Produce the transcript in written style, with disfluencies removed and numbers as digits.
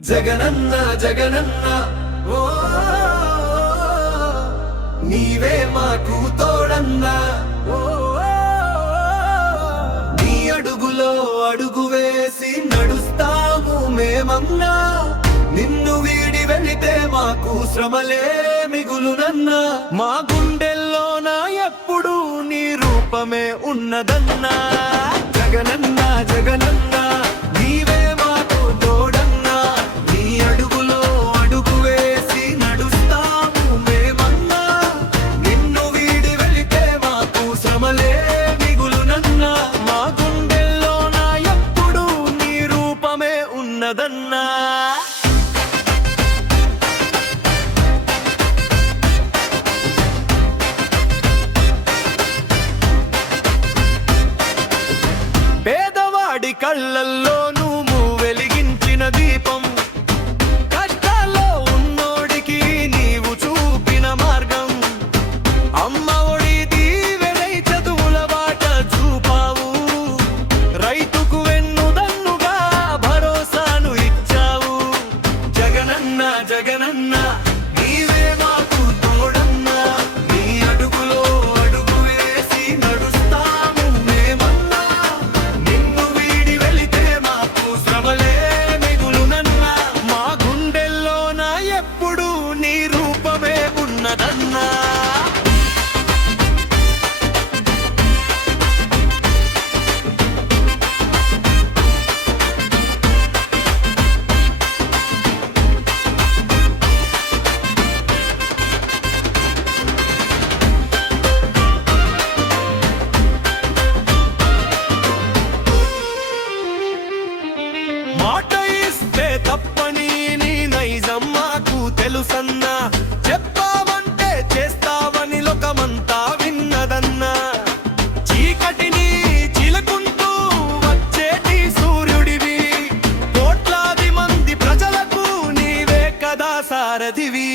జగనన్న జగనన్న ఓ నీవే మాకు తోడన్నా ఓ నీ అడుగులో అడుగు వేసి నడుస్తాము మేమన్నా నిన్ను వీడి వెళితే మాకు శ్రమలే మిగులునన్నా మా గుండెల్లోన ఎప్పుడు నీ రూపమే ఉన్నదన్నా జగనన్న జగనన్న నీవే మాకు తోడన్నా నీ అడుగులో అడుగు వేసి నడుస్తాము మేమన్నా నిన్ను వీడి వెళితే మాకు శ్రమలే మిగులునన్నా మా గుండెల్లోన ఎప్పుడు నీ రూపమే ఉన్నదన్నా పేదవాడి కళ్ళల్లో నువ్వు వెలిగించిన దీపం కష్టాల్లో ఉన్నోడికి నీవు చూపిన మార్గం అమ్మ ఒడి దీవెనై చదువుల బాట చూపావు రైతుకు వెన్నుదన్నుగా భరోసాను ఇచ్చావు జగనన్న జగనన్న నీవే మాకు తోడన్నా నీ అడుగులో అడుగు వేసి నడుస్తాము మేమన్నా నిన్ను వీడి వెళితే మాకు శ్రమలే మిగులునన్నా మా గుండెల్లోన ఎప్పుడు నీ రూపమే ఉన్నదన్నా మాట ఇస్తే తప్పని నీ నైజం మాకు తెలుసన్నా చెప్పావంటే చేస్తావని లోకమంతా విన్నదన్నా చీకటిని చిలుకుంటూ వచ్చేటి సూర్యుడివి కోట్లాది మంది ప్రజలకు నీవే కదా సారథివి